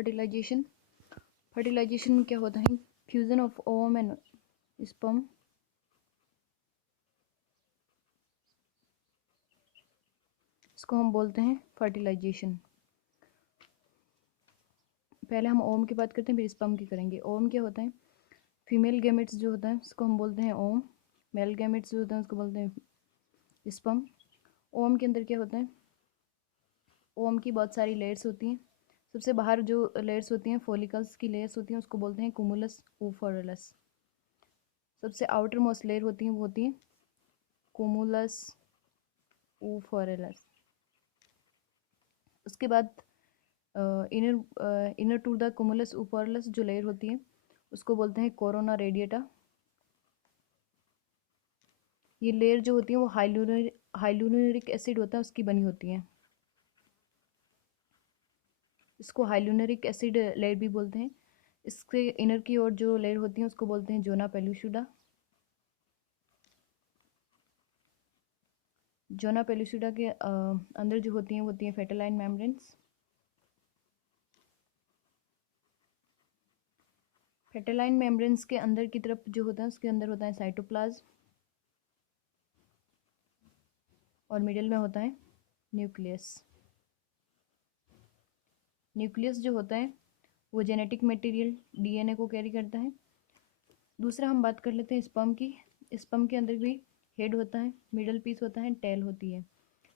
Fertilisation. Fertilisation में क्या होता है? Fusion of ovum and sperm. इसको हम बोलते हैं फर्टिलाइजेशन। पहले हम ओवम की बात करते हैं, फिर स्पर्म की करेंगे। ओवम क्या होता है? फीमेल गैमेट्स जो होता है उसको हम बोलते हैं ओवम। मेल गैमेट्स जो होता है उसको बोलते हैं स्पर्म। ओवम के अंदर क्या होता है? ओवम की बहुत सारी लेयर्स होती हैं। सबसे बाहर जो लेयर्स होती हैं, फॉलिकल्स की लेयर्स होती हैं, उसको बोलते हैं कुमुलस ओफोरलस। सबसे आउटर मोस्ट लेयर होती हैं वो होती हैं कुमुलस ओफोरलस। उसके बाद इनर टू द कुमुलस ओफोरलस जो लेयर होती है उसको बोलते हैं कोरोना रेडिएटा। ये लेयर जो होती है वो हाइलुरोनिक एसिड होता है उसकी बनी होती है। इसको हाइलुरोनिक एसिड लेयर भी बोलते हैं। इसके इनर की ओर जो लेयर होती है उसको बोलते हैं जोना पेलुसिडा। जोना पेलुसिडा के अंदर जो होती हैं फेटेलाइन मेम्ब्रेन्स। फेटेलाइन मेम्ब्रेन्स के अंदर की तरफ जो होता है उसके अंदर होता है साइटोप्लाज्म और मिडिल में होता है न्यूक्लियस। न्यूक्लियस जो होता है वो जेनेटिक मटेरियल डीएनए को कैरी करता है। दूसरा हम बात कर लेते हैं स्पर्म की। स्पर्म के अंदर भी हेड होता है, मिडल पीस होता है, टेल होती है।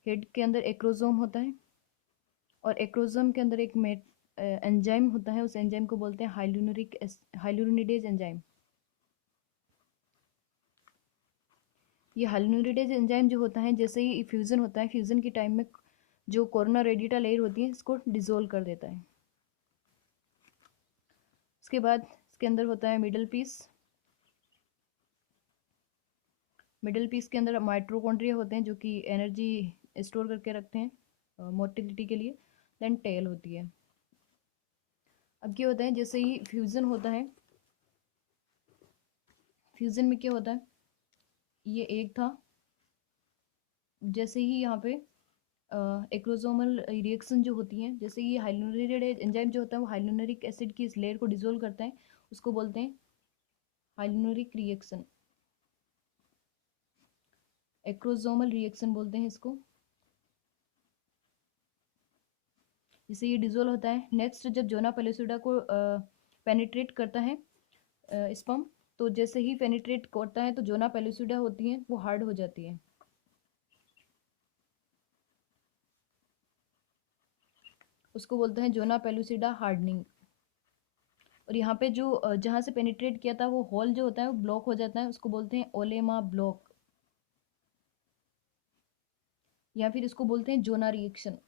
हेड के अंदर एक्रोजोम होता है और एक्रोजोम के अंदर एक एंजाइम होता है। उस एंजाइम को बोलते हैं हाइलुरोनिडेज एंजाइम। ये हाइलुरोनिडेज एंजाइम जो होता है, जैसे ही फ्यूजन होता है, फ्यूजन के टाइम में जो कोरोना रेडिएटा लेयर होती है इसको डिसोल्व कर देता है। उसके बाद इसके अंदर होता है मिडल पीस। मिडल पीस के अंदर माइटोकॉन्ड्रिया होते हैं जो कि एनर्जी स्टोर करके रखते हैं मोटिलिटी के लिए। देन टेल होती है। अब क्या होता है, जैसे ही फ्यूजन होता है, फ्यूजन में क्या होता है, ये एक था, जैसे ही यहाँ पे एक्रोसोमल रिएक्शन जो होती है, जैसे ये हाइलुरोनिडेज एंजाइम जो होता है वो हाइलुरोनिक एसिड की इस लेयर को डिसोल्व करता है, उसको बोलते हैं हाइलुरोनिक रिएक्शन। एक्रोसोमल रिएक्शन बोलते हैं इसको। जैसे ये डिसोल्व होता है, नेक्स्ट जब जोना पेलुसिडा को पेनिट्रेट करता है स्पर्म, तो जैसे ही पेनिट्रेट करता है तो जोना पेलुसिडा होती है वो हार्ड हो जाती है। उसको बोलते हैं जोना पेलुसिडा हार्डनिंग। और यहाँ पे जो जहाँ से पेनिट्रेट किया था वो होल जो होता है वो ब्लॉक हो जाता है, उसको बोलते हैं ओलेमा ब्लॉक, या फिर इसको बोलते हैं जोना रिएक्शन।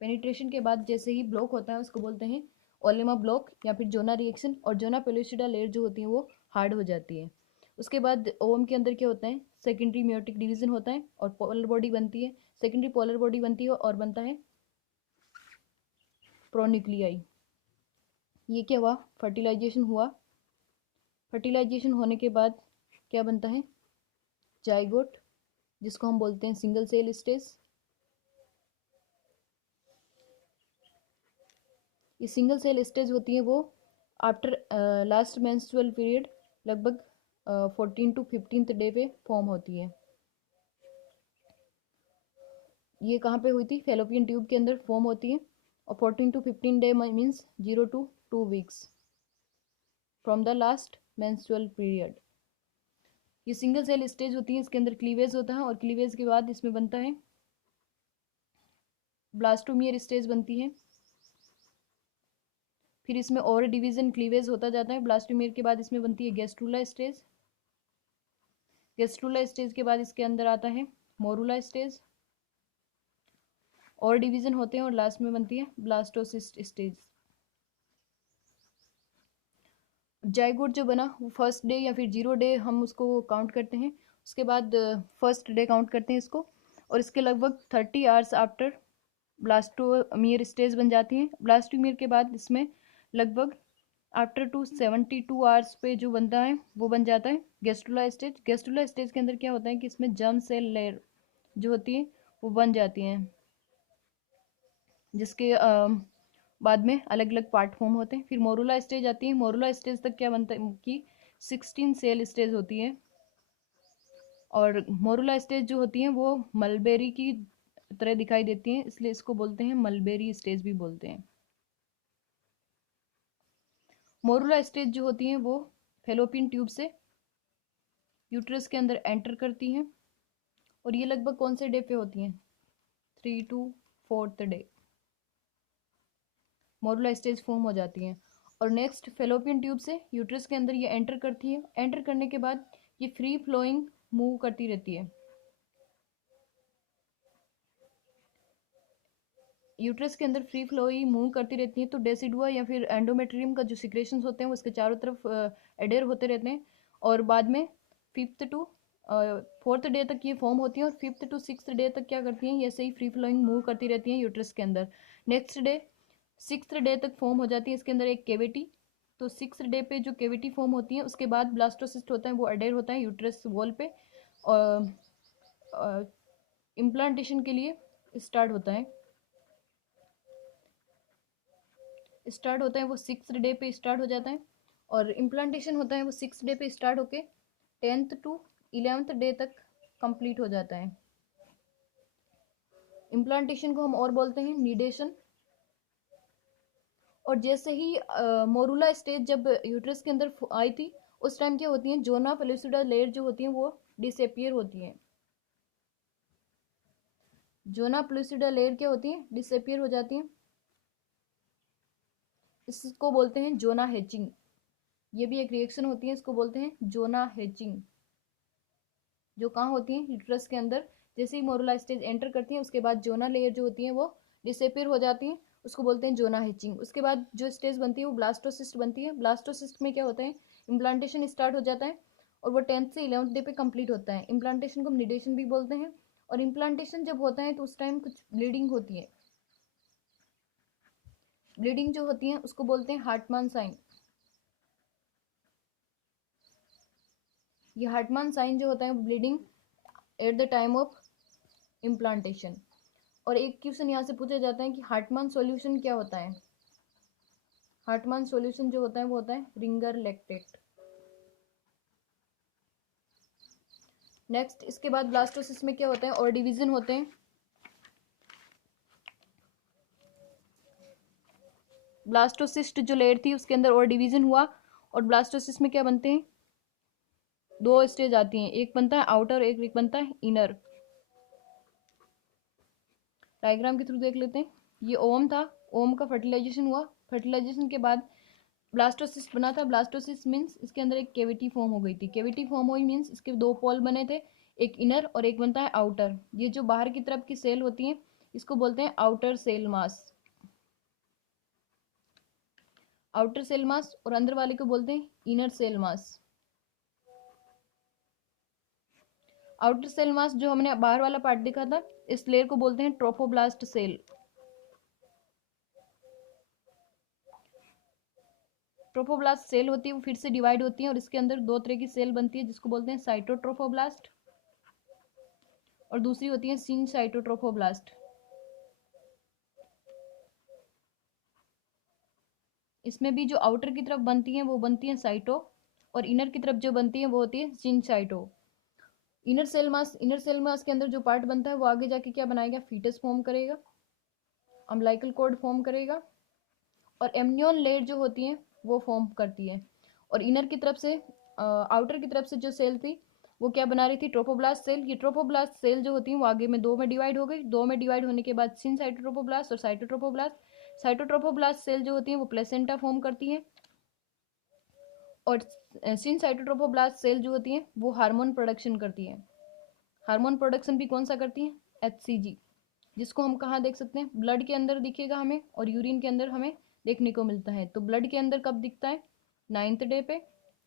पेनिट्रेशन के बाद जैसे ही ब्लॉक होता है उसको बोलते हैं ओलेमा ब्लॉक या फिर जोना रिएक्शन, और जोना पेलुसिडा लेयर जो होती है वो हार्ड हो जाती है। उसके बाद ओवम के अंदर क्या होता है, सेकेंडरी मेयोटिक डिवीजन होता है और पोलर बॉडी बनती है। सेकेंडरी पोलर बॉडी बनती है और बनता है प्रोन्यूक्लियाई। ये क्या हुआ, फर्टिलाइजेशन हुआ। फर्टिलाइजेशन होने के बाद क्या बनता है, जाइगोट, जिसको हम बोलते हैं सिंगल सेल स्टेज। ये सिंगल सेल स्टेज होती है वो आफ्टर लास्ट मेंस्ट्रुअल पीरियड लगभग 14 to 15th डे पे फॉर्म होती है। ये कहाँ पे हुई थी, फेलोपियन ट्यूब के अंदर फॉर्म होती है। और 14 to 15 day means 0 to 2 weeks from the last menstrual period. ये सिंगल सेल स्टेज होती है, इसके अंदर क्लीवेज होता है और क्लीवेज के बाद इसमें बनता है ब्लास्टोमियर स्टेज बनती है। फिर इसमें और डिवीजन क्लीवेज होता जाता है। ब्लास्टोमियर के बाद इसमें बनती है गैस्ट्रूला स्टेज। गैस्ट्रूला स्टेज के बाद इसके अंदर आता है मोरूला स्टेज, और डिवीजन होते हैं, और लास्ट में बनती है ब्लास्टोसिस्ट स्टेज। जाइगोट जो बना वो फर्स्ट डे या फिर 0 डे हम उसको काउंट करते हैं। उसके बाद फर्स्ट डे काउंट करते हैं इसको, और इसके लगभग 30 आवर्स आफ्टर ब्लास्टोमियर स्टेज बन जाती है। ब्लास्टोमियर के बाद इसमें लगभग आफ्टर 272 आवर्स पे जो बनता है वो बन जाता है गेस्टुला स्टेज। गेस्टुला स्टेज के अंदर क्या होता है कि इसमें जर्म सेल लेयर जो होती है वो बन जाती हैं, जिसके बाद में अलग अलग पार्ट फॉर्म होते हैं। फिर मोरुला स्टेज आती है। मोरुला स्टेज तक क्या बनता है कि 16 सेल स्टेज होती है। और मोरुला स्टेज जो होती है वो मलबेरी की तरह दिखाई देती है, इसलिए इसको बोलते हैं मलबेरी स्टेज भी बोलते हैं। मोरुला स्टेज जो होती है वो फेलोपियन ट्यूब से यूट्रस के अंदर एंटर करती हैं। और ये लगभग कौन से डे पे होती हैं? 3 to 4th day morula stage form हो जाती हैं। और नेक्स्ट फेलोपियन ट्यूब से यूट्रस के अंदर ये एंटर करती है। एंटर करने के बाद ये फ्री फ्लोइंग मूव करती रहती है। यूट्रस के अंदर फ्री फ्लोइंग मूव करती रहती है, तो डेसिडुआ या फिर एंडोमेट्रियम का जो सिक्रेशंस होते हैं वो इसके चारों तरफ एडेर होते रहते हैं। और बाद में 5th to 4th डे तक ये फॉर्म होती है। और 5th to 6th डे तक क्या करती हैं, ये ऐसे ही फ्री फ्लोइंग मूव करती रहती हैं यूट्रस के अंदर। नेक्स्ट डे 6th डे तक फॉर्म हो जाती है इसके अंदर एक केविटी। तो 6th डे पे जो केविटी फॉर्म होती है उसके बाद ब्लास्टोसिस्ट होता है, वो अडेर होता है यूट्रस वॉल पे। और इम्प्लांटेशन के लिए स्टार्ट होता है वो 6th डे पे स्टार्ट हो जाता है। और इम्प्लांटेशन होता है वो 6th डे पे स्टार्ट होके 10th to 11th डे तक कंप्लीट हो जाता है। इम्प्लांटेशन को हम और बोलते हैं नीडेशन। और जैसे ही मोरुला स्टेज जब यूट्रस के अंदर आई थी, उस टाइम क्या होती है, जोना पेलुसिडा लेयर जो होती है वो डिसअपियर होती है। जोना पेलुसिडा लेयर क्या होती है, डिसअपियर हो जाती है। इसको बोलते हैं जोना हेचिंग। ये भी एक रिएक्शन होती है, इसको बोलते हैं जोना हेचिंग। जो कहाँ होती है, यूट्रस के अंदर। जैसे ही मोरुला स्टेज एंटर करती है उसके बाद जोना लेयर जो होती है वो डिसअपियर हो जाती है, उसको बोलते हैं जोना हेचिंग। उसके बाद जो स्टेज बनती है वो ब्लास्टोसिस्ट बनती है। ब्लास्टोसिस्ट में क्या होता है, इम्प्लांटेशन स्टार्ट हो जाता है और वो 10th से 11th डे पे कंप्लीट होता है। इम्प्लांटेशन को हम निडेशन भी बोलते हैं। और इम्प्लांटेशन जब होता है तो उस टाइम कुछ ब्लीडिंग होती है। ब्लीडिंग जो होती है उसको बोलते हैं हार्टमान साइन। ये हार्टमान साइन जो होता है bleeding at the time of implantation. और एक क्वेश्चन यहाँ से पूछा जाता है कि हार्टमान सॉल्यूशन क्या होता है। हार्टमान सॉल्यूशन जो होता है वो होता है रिंगर लैक्टेट। नेक्स्ट इसके बाद ब्लास्टोसिस में क्या होता है, और डिवीजन होते हैं। ब्लास्टोसिस्ट जो लेयर थी उसके अंदर और डिवीजन हुआ। और ब्लास्टोसिस में क्या बनते हैं, दो स्टेज आती हैं, एक बनता है आउटर, एक बनता है इनर। डायग्राम के थ्रू देख लेते हैं। ये ओम था, ओम का फर्टिलाइजेशन हुआ। फर्टिलाइजेशन के बाद ब्लास्टोसिस्ट बना था। ब्लास्टोसिस्ट मीन्स इसके अंदर एक केविटी फॉर्म हो गई थी। केविटी फॉर्म हुई मीन्स इसके दो पोल बने थे, एक इनर और एक बनता है आउटर। ये जो बाहर की तरफ की सेल होती है इसको बोलते हैं outer cell mass. Outer cell mass. और अंदर वाले को बोलते हैं inner cell mass. Outer cell mass जो हमने बाहर वाला पार्ट देखा था, इस लेयर को बोलते हैं ट्रोफोब्लास्ट सेल। ट्रोफोब्लास्ट सेल होती है वो फिर से डिवाइड होती है और इसके अंदर दो तरह की सेल बनती है जिसको बोलते हैं साइटोट्रोफोब्लास्ट और दूसरी होती है सिन साइटोट्रोफोब्लास्ट। इसमें भी जो आउटर की तरफ बनती है वो बनती है साइटो, और इनर की तरफ जो बनती है वो होती है सिन साइटो। इनर सेल मास के अंदर जो पार्ट बनता है वो आगे जाके क्या बनाएगा, फीटस फॉर्म करेगा, अम्लाइकल कोड फॉर्म करेगा। और एमनियन लेयर जो होती है वो फॉर्म करती है। और इनर की तरफ से आउटर की तरफ से जो सेल थी वो क्या बना रही थी, ट्रोफोब्लास्ट सेल। ये ट्रोफोब्लास्ट सेल जो होती है वो आगे में दो में डिवाइड हो गई। दो में डिवाइड होने के बाद सिन साइटोट्रोफोब्लास्ट और साइटोट्रोफोब्लास्ट। साइटोट्रोफोब्लास्ट सेल जो होती है वो प्लेसेंटा फॉर्म करती है। और सिन साइटोट्रोफोब्लास्ट सेल जो होती है वो हार्मोन प्रोडक्शन करती है। हार्मोन प्रोडक्शन भी कौन सा करती है, HCG, जिसको हम कहाँ देख सकते हैं, ब्लड के अंदर दिखेगा हमें और यूरिन के अंदर हमें देखने को मिलता है। तो ब्लड के अंदर कब दिखता है, 9th डे पे,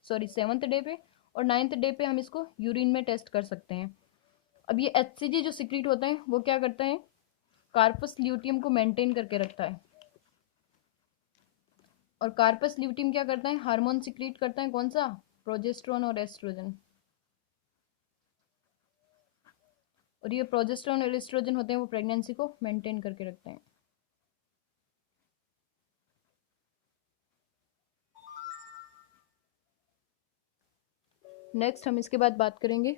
सॉरी 7th डे पे। और 9th डे पे हम इसको यूरिन में टेस्ट कर सकते हैं। अब ये HCG जो सिक्रीट होता है वो क्या करता है, कार्पस ल्यूटियम को मेंटेन करके रखता है। और कार्पस ल्यूटियम क्या करता है, हार्मोन सिक्रीट करता है, कौन सा, प्रोजेस्टेरोन और एस्ट्रोजन। और ये प्रोजेस्टेरोन और एस्ट्रोजन होते हैं वो प्रेगनेंसी को मेंटेन करके रखते हैं। नेक्स्ट हम इसके बाद बात करेंगे